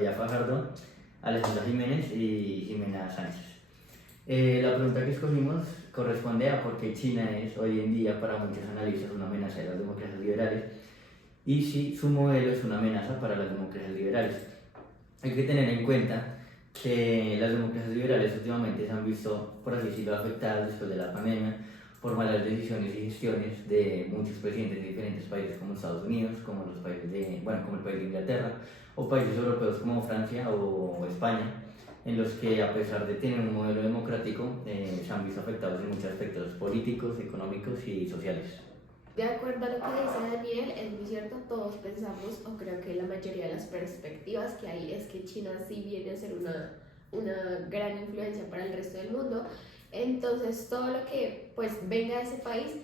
Soraya Fajardo, Alejandra Jiménez y Jimena Sánchez. La pregunta que escogimos corresponde a por qué China es hoy en día para muchos analistas una amenaza de las democracias liberales y si su modelo es una amenaza para las democracias liberales. Hay que tener en cuenta que las democracias liberales últimamente se han visto, por así decirlo, afectadas después de la pandemia por malas decisiones y gestiones de muchos presidentes de diferentes países como Estados Unidos, como los países como el país de Inglaterra, o países europeos como Francia o España, en los que a pesar de tener un modelo democrático se han visto afectados en muchos aspectos políticos, económicos y sociales. De acuerdo a lo que dice Daniel, es muy cierto, todos pensamos, o creo que la mayoría de las perspectivas que hay es que China sí viene a ser una gran influencia para el resto del mundo. Entonces todo lo que pues venga de ese país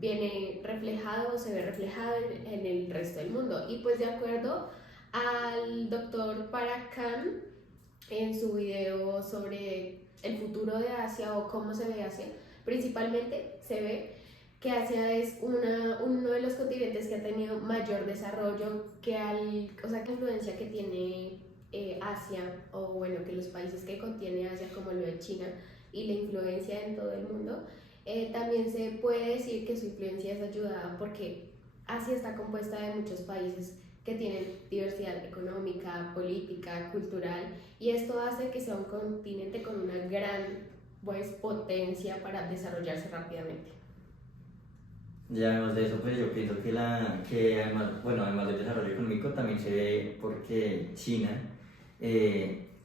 viene reflejado o se ve reflejado en el resto del mundo. Y pues de acuerdo al doctor Parakan, en su video sobre el futuro de Asia o cómo se ve Asia, principalmente se ve que Asia es uno de los continentes que ha tenido mayor desarrollo, que la influencia que tiene Asia, o bueno, que los países que contiene Asia, como lo de China, y la influencia en todo el mundo, también se puede decir que su influencia es ayudada porque Asia está compuesta de muchos países que tienen diversidad económica, política, cultural, y esto hace que sea un continente con una gran potencia para desarrollarse rápidamente. Ya además de eso, pues yo pienso que además del desarrollo económico, también se ve porque China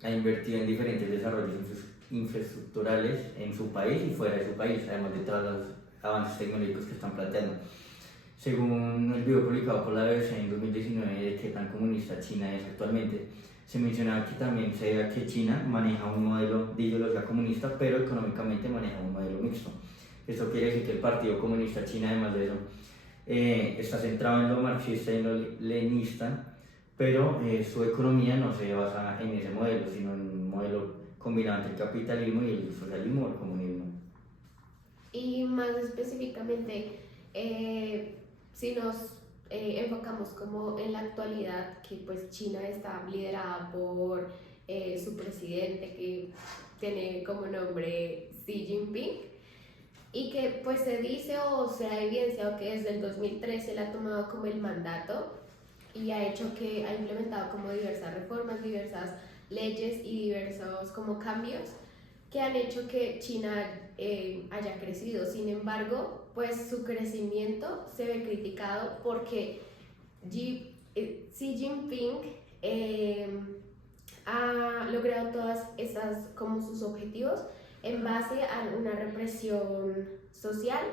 ha invertido en diferentes desarrollos infraestructurales en su país y fuera de su país, además de todos los avances tecnológicos que están planteando. Según el video publicado por la BBC en 2019 de qué tan comunista China es actualmente, se mencionaba que también se ve que China maneja un modelo de ideología comunista, pero económicamente maneja un modelo mixto. Esto quiere decir que el Partido Comunista China, además de eso, está centrado en lo marxista y en lo leninista, pero su economía no se basa en ese modelo, sino en un modelo combinado entre el capitalismo y el socialismo o el comunismo. Y más específicamente, si nos enfocamos como en la actualidad, que pues China está liderada por su presidente, que tiene como nombre Xi Jinping, y que pues se dice o se ha evidenciado que desde el 2013 él ha tomado como el mandato y ha implementado como diversas reformas, diversas leyes y diversos como cambios que han hecho que China haya crecido. Sin embargo, pues su crecimiento se ve criticado porque Xi Jinping ha logrado todas esas como sus objetivos en base a una represión social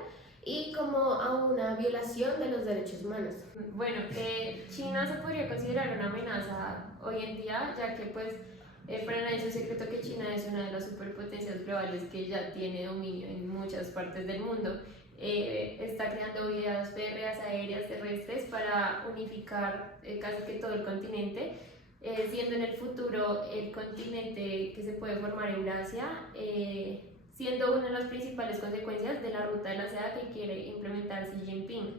y como a una violación de los derechos humanos. Bueno, China se podría considerar una amenaza hoy en día, ya que pues para nadie es un secreto que China es una de las superpotencias globales que ya tiene dominio en muchas partes del mundo. Está creando vías férreas, aéreas, terrestres para unificar casi que todo el continente, siendo en el futuro el continente que se puede formar Eurasia, siendo una de las principales consecuencias de la ruta de la seda que quiere implementar Xi Jinping.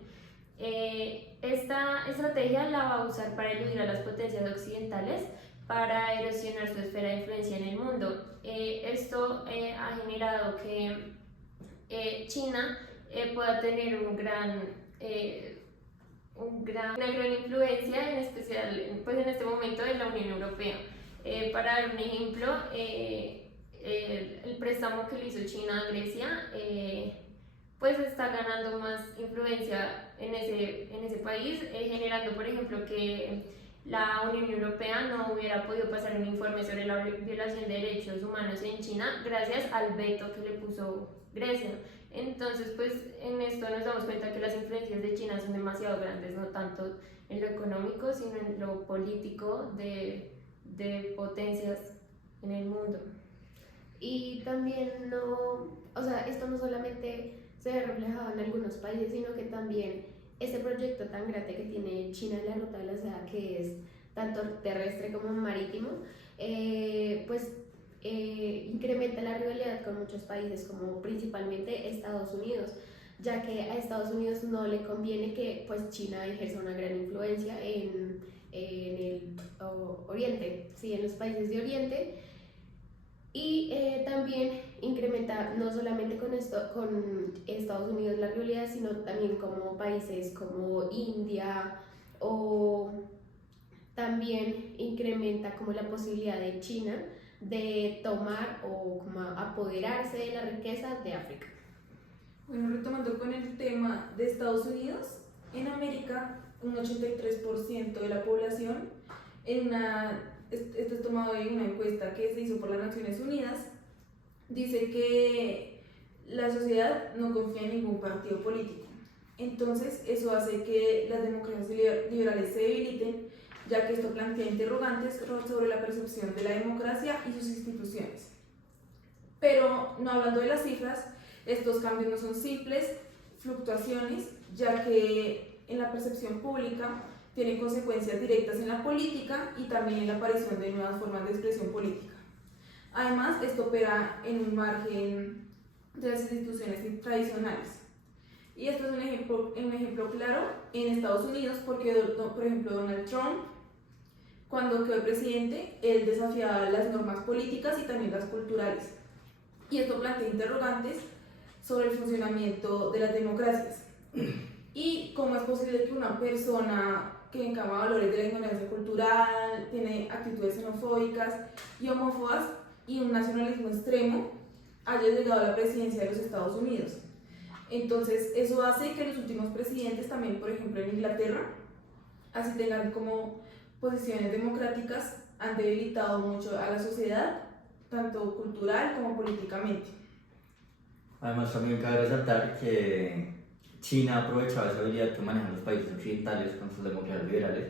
Esta estrategia la va a usar para eludir a las potencias occidentales para erosionar su esfera de influencia en el mundo. Esto ha generado que China pueda tener una gran influencia, en especial pues en este momento en la Unión Europea. Para dar un ejemplo, el préstamo que le hizo China a Grecia pues está ganando más influencia en ese país, generando por ejemplo que la Unión Europea no hubiera podido pasar un informe sobre la violación de derechos humanos en China gracias al veto que le puso Grecia. Entonces, pues en esto nos damos cuenta que las influencias de China son demasiado grandes, no tanto en lo económico, sino en lo político de potencias en el mundo. Y también esto no solamente se ve reflejado en algunos países, sino que también este proyecto tan grande que tiene China en la ruta de la seda, que es tanto terrestre como marítimo, incrementa la rivalidad con muchos países, como principalmente Estados Unidos, ya que a Estados Unidos no le conviene que pues China ejerza una gran influencia en en el Oriente, sí, en los países de Oriente. Y también incrementa no solamente con esto, con Estados Unidos la rivalidad, sino también como países como India, o también incrementa como la posibilidad de China de tomar o como apoderarse de la riqueza de África. Bueno, retomando con el tema de Estados Unidos, en América un 83% de la población, esto es tomado de una encuesta que se hizo por las Naciones Unidas, dice que la sociedad no confía en ningún partido político. Entonces eso hace que las democracias liberales se debiliten, ya que esto plantea interrogantes sobre la percepción de la democracia y sus instituciones. Pero no hablando de las cifras, estos cambios no son simples fluctuaciones, ya que en la percepción pública tienen consecuencias directas en la política y también en la aparición de nuevas formas de expresión política. Además, esto opera en un margen de las instituciones tradicionales. Y esto es un ejemplo claro en Estados Unidos, porque, por ejemplo, Donald Trump, cuando quedó presidente, él desafiaba las normas políticas y también las culturales. Y esto plantea interrogantes sobre el funcionamiento de las democracias. Y cómo es posible que una persona que encama valores de la ignorancia cultural, tiene actitudes xenofóbicas y homófobas y un nacionalismo extremo, haya llegado a la presidencia de los Estados Unidos. Entonces, eso hace que los últimos presidentes, también por ejemplo en Inglaterra, así tengan como posiciones democráticas, han debilitado mucho a la sociedad, tanto cultural como políticamente. Además, también cabe resaltar que China ha aprovechado esa habilidad que manejan los países occidentales con sus democracias liberales,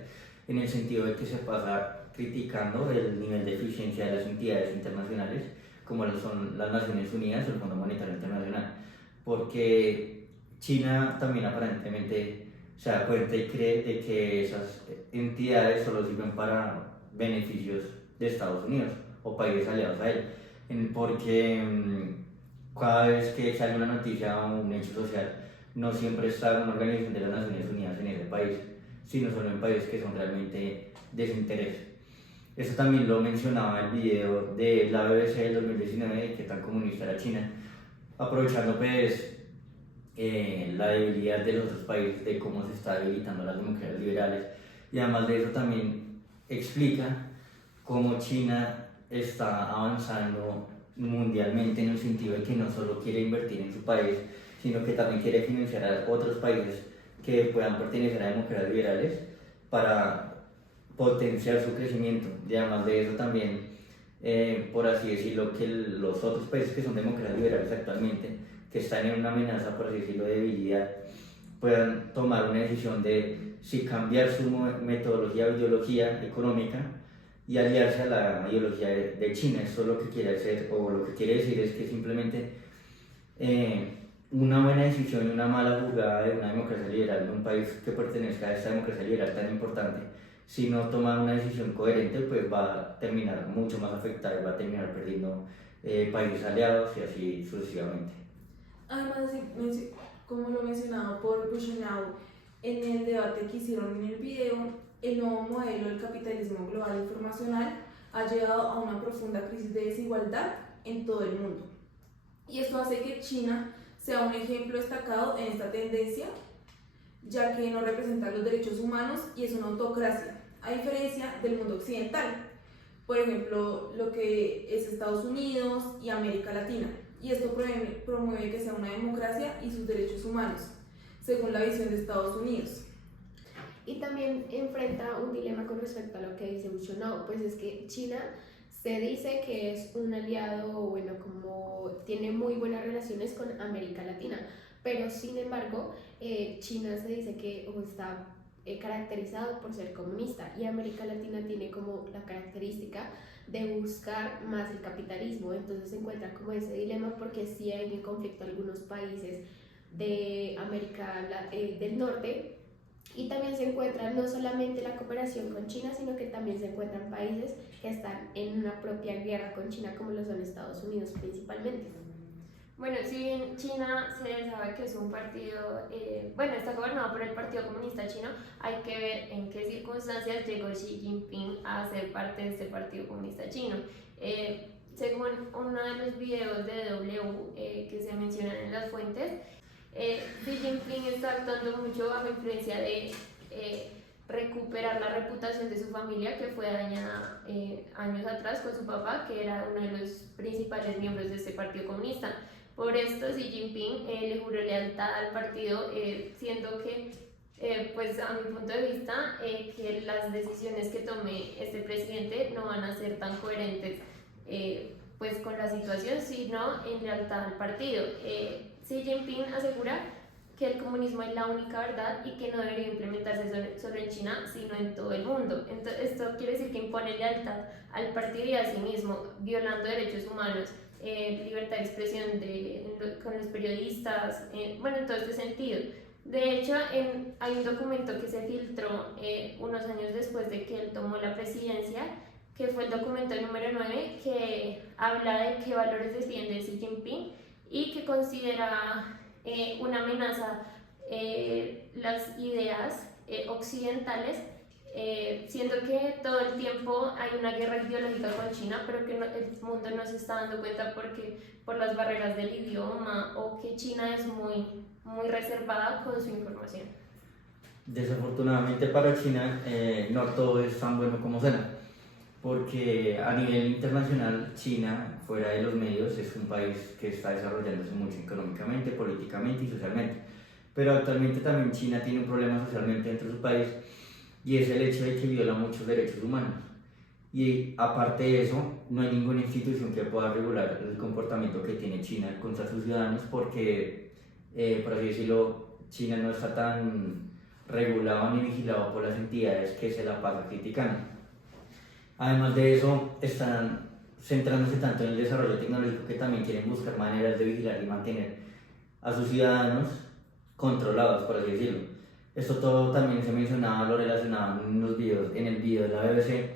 en el sentido de que se pasa criticando el nivel de eficiencia de las entidades internacionales, como lo son las Naciones Unidas o el Fondo Monetario Internacional, porque China también aparentemente se da cuenta y cree de que esas entidades solo sirven para beneficios de Estados Unidos o países aliados a él, porque cada vez que sale una noticia o un hecho social, no siempre está una organización de las Naciones Unidas en ese país, sino solo en países que son realmente de su interés. Eso también lo mencionaba el video de la BBC del 2019 de qué tan comunista era China, aprovechando pues la debilidad de los otros países, de cómo se está debilitando las democracias liberales, y además de eso también explica cómo China está avanzando mundialmente en el sentido de que no solo quiere invertir en su país, sino que también quiere financiar a otros países que puedan pertenecer a democracias liberales para potenciar su crecimiento. Y además de eso también, por así decirlo, que los otros países que son democracias liberales actualmente, que están en una amenaza, por así decirlo, de debilidad, puedan tomar una decisión de si cambiar su metodología o ideología económica y aliarse a la ideología de China. Eso lo que quiere hacer, o lo que quiere decir, es que simplemente una buena decisión y una mala jugada de una democracia liberal, de un país que pertenezca a esta democracia liberal tan importante, si no toma una decisión coherente, pues va a terminar mucho más afectada y va a terminar perdiendo países aliados y así sucesivamente. Además, como lo mencionado por Bushnell en el debate que hicieron en el video, el nuevo modelo del capitalismo global informacional ha llegado a una profunda crisis de desigualdad en todo el mundo. Y esto hace que China sea un ejemplo destacado en esta tendencia, ya que no representa los derechos humanos y es una autocracia, a diferencia del mundo occidental, por ejemplo, lo que es Estados Unidos y América Latina. Y esto promueve que sea una democracia y sus derechos humanos, según la visión de Estados Unidos. Y también enfrenta un dilema con respecto a lo que dice Buchonau, pues es que China se dice que es un aliado, bueno, como tiene muy buenas relaciones con América Latina, pero sin embargo China se dice que está caracterizado por ser comunista, y América Latina tiene como la característica de buscar más el capitalismo. Entonces se encuentra como ese dilema, porque sí hay en conflicto algunos países de América del Norte, y también se encuentra no solamente la cooperación con China, sino que también se encuentran países que están en una propia guerra con China, como lo son Estados Unidos principalmente. Bueno, si bien China se sabe que es un partido, bueno, está gobernado por el Partido Comunista Chino, hay que ver en qué circunstancias llegó Xi Jinping a ser parte de este Partido Comunista Chino. Según uno de los videos de W que se mencionan en las fuentes, Xi Jinping está actuando mucho bajo influencia de recuperar la reputación de su familia, que fue dañada años atrás con su papá, que era uno de los principales miembros de este Partido Comunista. Por esto Xi Jinping le juró lealtad al partido, siendo que, pues a mi punto de vista, que las decisiones que tome este presidente no van a ser tan coherentes pues con la situación, sino en lealtad al partido. Xi Jinping asegura que el comunismo es la única verdad y que no debería implementarse solo en China, sino en todo el mundo. Entonces, esto quiere decir que impone lealtad al partido y a sí mismo, violando derechos humanos, libertad de expresión con los periodistas, bueno, en todo este sentido. De hecho, hay un documento que se filtró unos años después de que él tomó la presidencia, que fue el documento número 9, que habla de qué valores defiende Xi Jinping y que considera una amenaza las ideas occidentales, siendo que todo el tiempo hay una guerra ideológica con China, pero que el mundo no se está dando cuenta porque por las barreras del idioma o que China es muy reservada con su información. Desafortunadamente para China no todo es tan bueno como suena, porque a nivel internacional China, fuera de los medios, es un país que está desarrollándose mucho económicamente, políticamente y socialmente. Pero actualmente también China tiene un problema socialmente dentro de su país y es el hecho de que viola muchos derechos humanos. Y aparte de eso, no hay ninguna institución que pueda regular el comportamiento que tiene China contra sus ciudadanos porque, por así decirlo, China no está tan regulado ni vigilado por las entidades que se la pasan criticando. Además de eso, están centrándose tanto en el desarrollo tecnológico que también quieren buscar maneras de vigilar y mantener a sus ciudadanos controlados, por así decirlo. Esto todo también se mencionaba, lo relacionaban en el video de la BBC,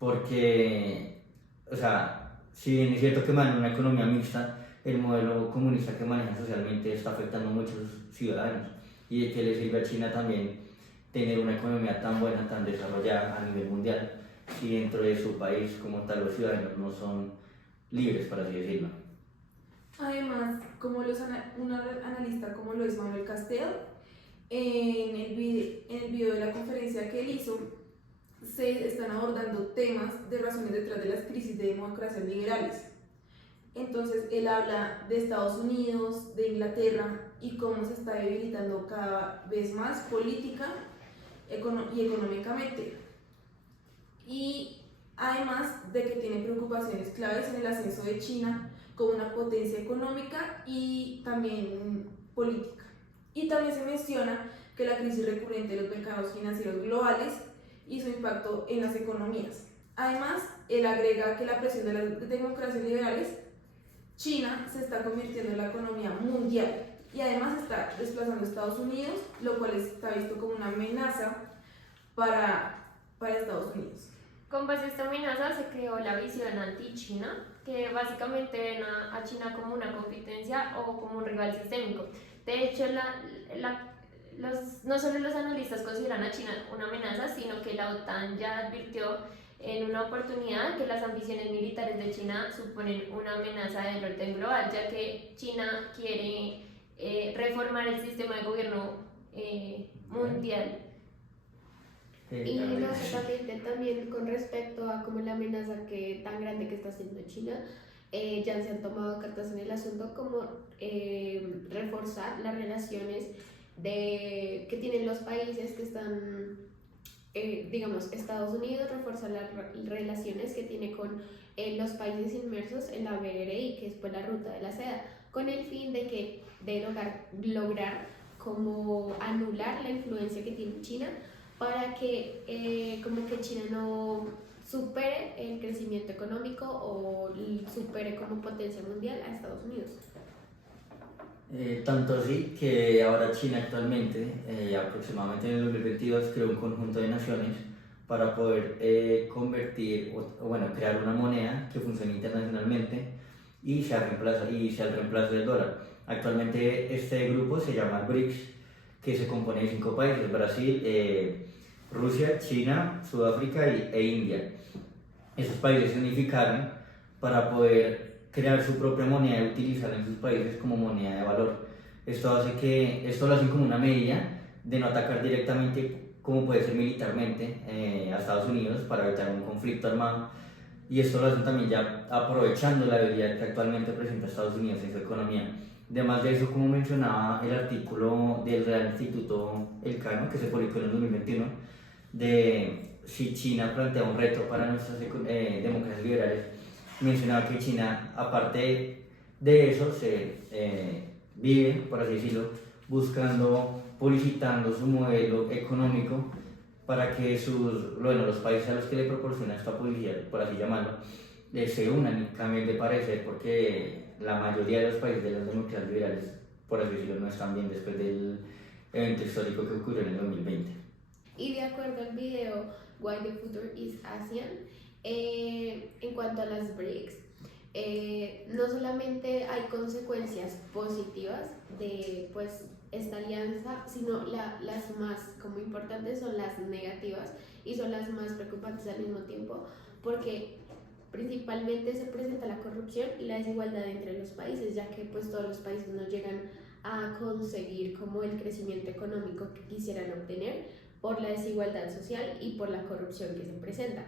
porque, o sea, si bien es cierto que manejan una economía mixta, el modelo comunista que manejan socialmente está afectando mucho a sus ciudadanos. Y de qué le sirve a China también tener una economía tan buena, tan desarrollada a nivel mundial, si dentro de su país como tal los ciudadanos no son libres, por así decirlo. Además, como un analista como lo es Manuel Castel, en el video de la conferencia que él hizo, se están abordando temas de razones detrás de las crisis de democracias liberales. Entonces, él habla de Estados Unidos, de Inglaterra y cómo se está debilitando cada vez más política y económicamente. Y además de que tiene preocupaciones claves en el ascenso de China como una potencia económica y también política. Y también se menciona que la crisis recurrente de los mercados financieros globales y su impacto en las economías. Además, él agrega que la presión de las democracias liberales, China se está convirtiendo en la economía mundial y además está desplazando a Estados Unidos, lo cual está visto como una amenaza para Estados Unidos. Con base a esta amenaza se creó la visión anti-China, que básicamente ven a China como una competencia o como un rival sistémico. De hecho, no solo los analistas consideran a China una amenaza, sino que la OTAN ya advirtió en una oportunidad que las ambiciones militares de China suponen una amenaza del orden global, ya que China quiere reformar el sistema de gobierno mundial. Y no sé, también con respecto a como la amenaza tan grande que está haciendo China, ya se han tomado cartas en el asunto como reforzar las relaciones que tienen los países que están, digamos, Estados Unidos, reforzar las relaciones que tiene con los países inmersos en la BRI, que es pues la ruta de la seda, con el fin de lograr como anular la influencia que tiene China para que como que China no supere el crecimiento económico o supere como potencia mundial a Estados Unidos. Tanto así que ahora China actualmente, aproximadamente en el 2022, creó un conjunto de naciones para poder crear una moneda que funcione internacionalmente y sea el reemplazo del dólar. Actualmente este grupo se llama BRICS, que se compone de 5 países: Brasil, Rusia, China, Sudáfrica e India. Esos países se unificaron para poder crear su propia moneda y utilizarla en sus países como moneda de valor. Esto lo hacen como una medida de no atacar directamente, como puede ser militarmente, a Estados Unidos para evitar un conflicto armado. Y esto lo hacen también ya aprovechando la debilidad que actualmente presenta Estados Unidos en su economía. Además de eso, como mencionaba el artículo del Real Instituto Elcano, que se publicó en el 2021, de si China plantea un reto para nuestras democracias liberales, mencionaba que China, aparte de eso, vive, por así decirlo, buscando, publicitando su modelo económico para que los países a los que le proporciona esta publicidad, por así llamarlo, se unan y cambien de parecer, porque la mayoría de los países de las democracias liberales, por así decirlo, no están bien después del evento histórico que ocurrió en el 2020. Y de acuerdo al video Why the Future is Asian, en cuanto a las BRICS, no solamente hay consecuencias positivas de pues esta alianza, sino las más como importantes son las negativas y son las más preocupantes al mismo tiempo, porque principalmente se presenta la corrupción y la desigualdad entre los países, ya que pues todos los países no llegan a conseguir como el crecimiento económico que quisieran obtener por la desigualdad social y por la corrupción que se presenta.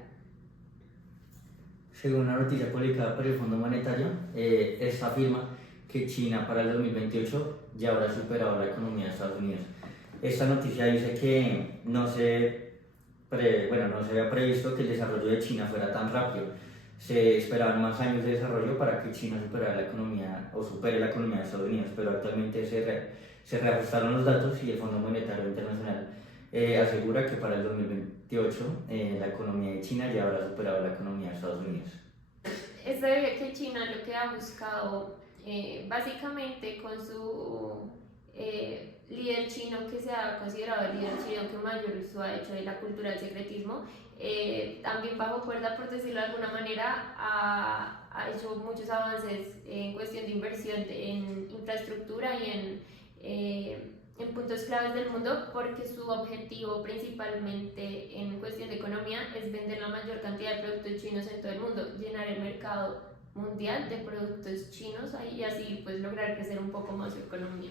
Según una noticia publicada por el Fondo Monetario, esta afirma que China para el 2028 ya habrá superado la economía de Estados Unidos. Esta noticia dice que no se había previsto que el desarrollo de China fuera tan rápido. Se esperaban más años de desarrollo para que China supere la economía de Estados Unidos, pero actualmente se reajustaron los datos y el Fondo Monetario Internacional asegura que para el 2028 la economía de China ya habrá superado la economía de Estados Unidos. Es debido a que China lo que ha buscado básicamente con su líder chino, que se ha considerado el líder chino que mayor uso ha hecho de la cultura del secretismo, también bajo cuerda, por decirlo de alguna manera, ha hecho muchos avances en cuestión de inversión en infraestructura y en puntos claves del mundo, porque su objetivo principalmente en cuestión de economía es vender la mayor cantidad de productos chinos en todo el mundo, llenar el mercado mundial de productos chinos y así pues lograr crecer un poco más su economía.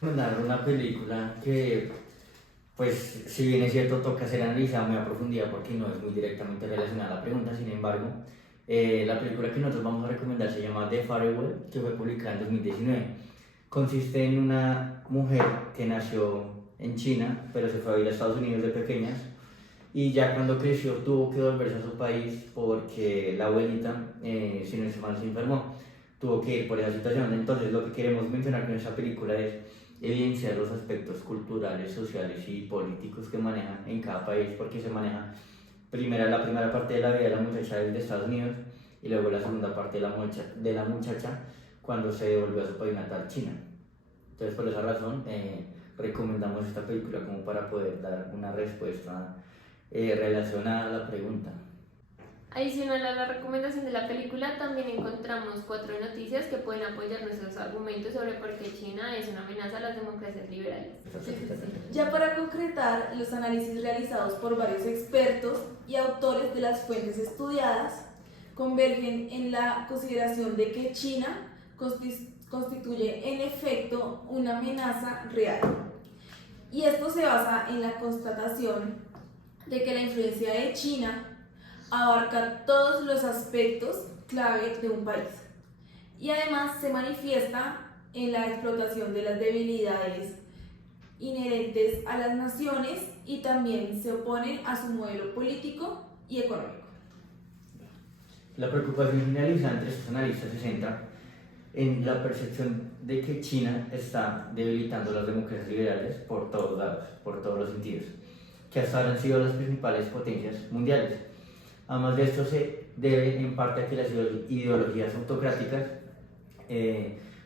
Una película que, pues, si bien es cierto, toca ser analizada muy a profundidad porque no es muy directamente relacionada a la pregunta. Sin embargo, la película que nosotros vamos a recomendar se llama The Farewell, que fue publicada en 2019. Consiste en una mujer que nació en China, pero se fue a vivir a Estados Unidos de pequeñas, y ya cuando creció tuvo que volverse a su país porque la abuelita, si no es mal, se enfermó. Tuvo que ir por esa situación. Entonces, lo que queremos mencionar con esta película es evidenciar los aspectos culturales, sociales y políticos que manejan en cada país, porque se maneja la primera parte de la vida de la muchacha desde Estados Unidos y luego la segunda parte de la muchacha cuando se devolvió a su país natal, China. Entonces, por esa razón, recomendamos esta película como para poder dar una respuesta relacionada a la pregunta. Adicional a la recomendación de la película, también encontramos 4 noticias que pueden apoyar nuestros argumentos sobre por qué China es una amenaza a las democracias liberales. Ya para concretar, los análisis realizados por varios expertos y autores de las fuentes estudiadas convergen en la consideración de que China constituye en efecto una amenaza real. Y esto se basa en la constatación de que la influencia de China abarca todos los aspectos clave de un país y además se manifiesta en la explotación de las debilidades inherentes a las naciones y también se opone a su modelo político y económico. La preocupación generalizada entre estos analistas se centra en la percepción de que China está debilitando las democracias liberales por todos lados, por todos los sentidos, que hasta ahora han sido las principales potencias mundiales. Además de esto se debe en parte a que las ideologías autocráticas,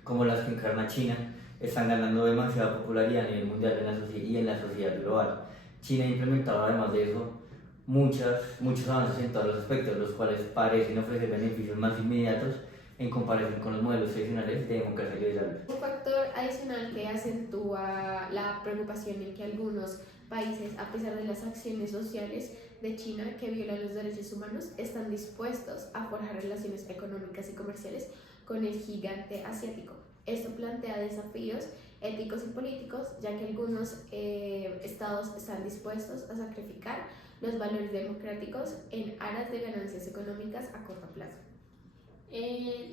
como las que encarna China, están ganando demasiada popularidad a nivel mundial y en la sociedad global. China ha implementado además de eso muchos avances en todos los aspectos, los cuales parecen ofrecer beneficios más inmediatos en comparación con los modelos tradicionales de democracia liberal. Un factor adicional que acentúa la preocupación en que algunos países, a pesar de las acciones sociales de China que violan los derechos humanos, están dispuestos a forjar relaciones económicas y comerciales con el gigante asiático. Esto plantea desafíos éticos y políticos, ya que algunos estados están dispuestos a sacrificar los valores democráticos en aras de ganancias económicas a corto plazo.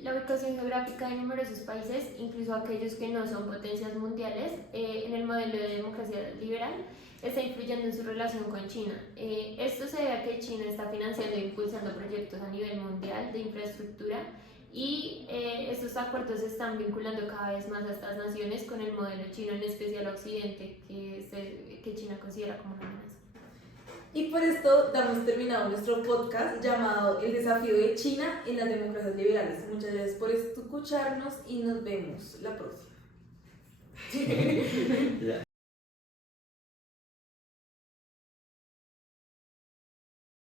La ubicación geográfica de numerosos países, incluso aquellos que no son potencias mundiales, en el modelo de democracia liberal, está influyendo en su relación con China. Esto se debe a que China está financiando e impulsando proyectos a nivel mundial de infraestructura y estos acuerdos se están vinculando cada vez más a estas naciones con el modelo chino, en especial a Occidente, que China considera como una amenaza. Y por esto damos terminado nuestro podcast llamado El desafío de China en las democracias liberales. Muchas gracias por escucharnos y nos vemos la próxima. Ya.